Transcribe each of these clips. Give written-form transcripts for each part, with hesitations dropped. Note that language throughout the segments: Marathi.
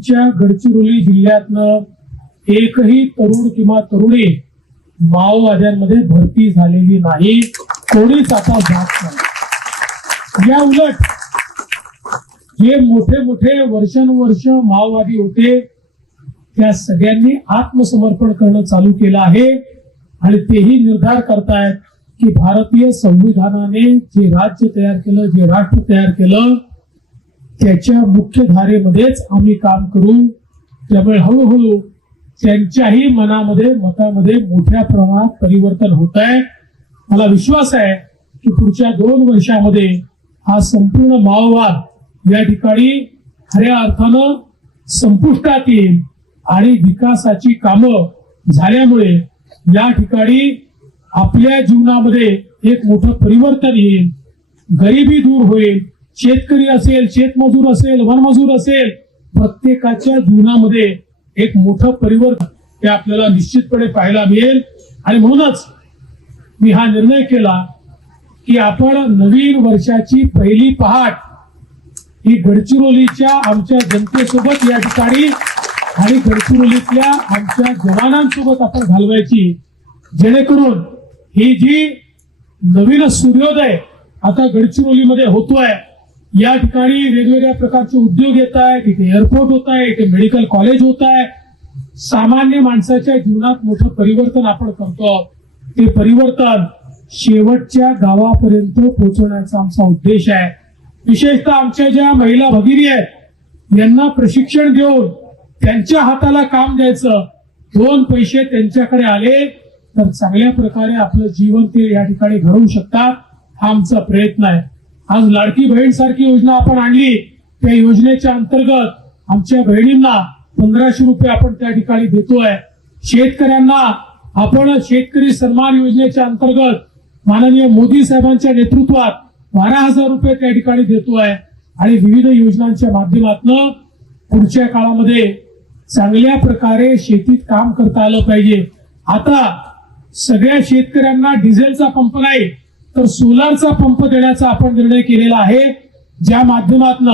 आमच्या गडचिरोली जिल्ह्यातनं एकही तरुण किंवा तरुणी माओवाद्यांमध्ये भरती झालेली नाही, कोणीच आता जात नाही। या उलट जे मोठे मोठे वर्षानुवर्ष माओवादी होते त्या सगळ्यांनी आत्मसमर्पण करणं चालू केलं आहे आणि तेही निर्धार करतायत की भारतीय संविधानाने जे राज्य तयार केलं, जे राष्ट्र तयार केलं त्याच्या मुख्य धारेमध्येच आम्ही काम करू। त्यामुळे हळूहळू त्यांच्याही मतामध्ये मोठ्या प्रमाणात परिवर्तन होत आहे। मला विश्वास आहे की पुढच्या 2 वर्षामध्ये हा संपूर्ण माओवाद या ठिकाणी खऱ्या अर्थानं संपुष्टात येईल आणि विकासाची कामं झाल्यामुळे या ठिकाणी आपल्या जीवनामध्ये एक मोठं परिवर्तन येईल, गरिबी दूर होईल, शेतकरी असेल, शेतमजूर असेल, वनमजूर असेल, प्रत्येकाच्या जीवनामध्ये एक मोठं परिवर्तन हे आपल्याला निश्चितपणे पाहायला मिळेल। आणि म्हणूनच मी हा निर्णय केला की आपण नवीन वर्षाची पहिली पहाट ही गडचिरोलीच्या आमच्या जनतेसोबत या ठिकाणी आणि गडचिरोलीतल्या आमच्या जवानांसोबत आपण घालवायची, जेणेकरून ही जी नवीन सूर्योदय आता गडचिरोलीमध्ये होतोय, या ठिकाणी वेगवेगळ्या प्रकारचे उद्योग येत आहेत, इथे एअरपोर्ट होत आहे, इथे मेडिकल कॉलेज होत आहे, सामान्य माणसाच्या जीवनात मोठं परिवर्तन आपण करतो। ते परिवर्तन शेवटच्या गावापर्यंत पोहोचवण्याचा आमचा उद्देश आहे। विशेषतः आमच्या ज्या महिला भगिनी आहेत यांना प्रशिक्षण देऊन त्यांच्या हाताला काम द्यायचं, 2 पैसे त्यांच्याकडे आले तर चांगल्या प्रकारे आपलं जीवन ते या ठिकाणी घडवू शकतात, हा आमचा प्रयत्न आहे। आज लाडकी बहीण सारखी योजना आपण आणली, त्या योजनेच्या अंतर्गत आमच्या बहिणींना 1500 रुपये आपण त्या ठिकाणी देतोय। शेतकऱ्यांना आपण शेतकरी सन्मान योजनेच्या अंतर्गत माननीय मोदी साहेबांच्या नेतृत्वात 12,000 रुपये त्या ठिकाणी देतोय आणि विविध योजनांच्या माध्यमातून पुढच्या काळामध्ये चांगल्या प्रकारे शेतीत काम करता आलं पाहिजे। आता सगळ्या शेतकऱ्यांना डिझेलचा पंप नाही तर सोलारचा पंप देण्याचा आपण निर्णय केलेला आहे, ज्या माध्यमातून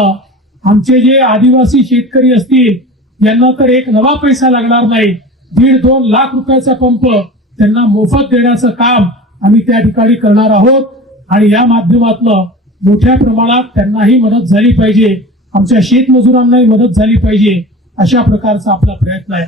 आमचे जे आदिवासी शेतकरी असतील यांना तर एक नवा पैसा लागणार नाही, 1.5-2 लाख रुपयाचा पंप त्यांना मोफत देण्याचं काम आम्ही त्या ठिकाणी करणार आहोत आणि या माध्यमातून मोठ्या प्रमाणात त्यांनाही मदत झाली पाहिजे, आमच्या शेतमजुरांनाही मदत झाली पाहिजे, अशा प्रकारचा आपला प्रयत्न आहे।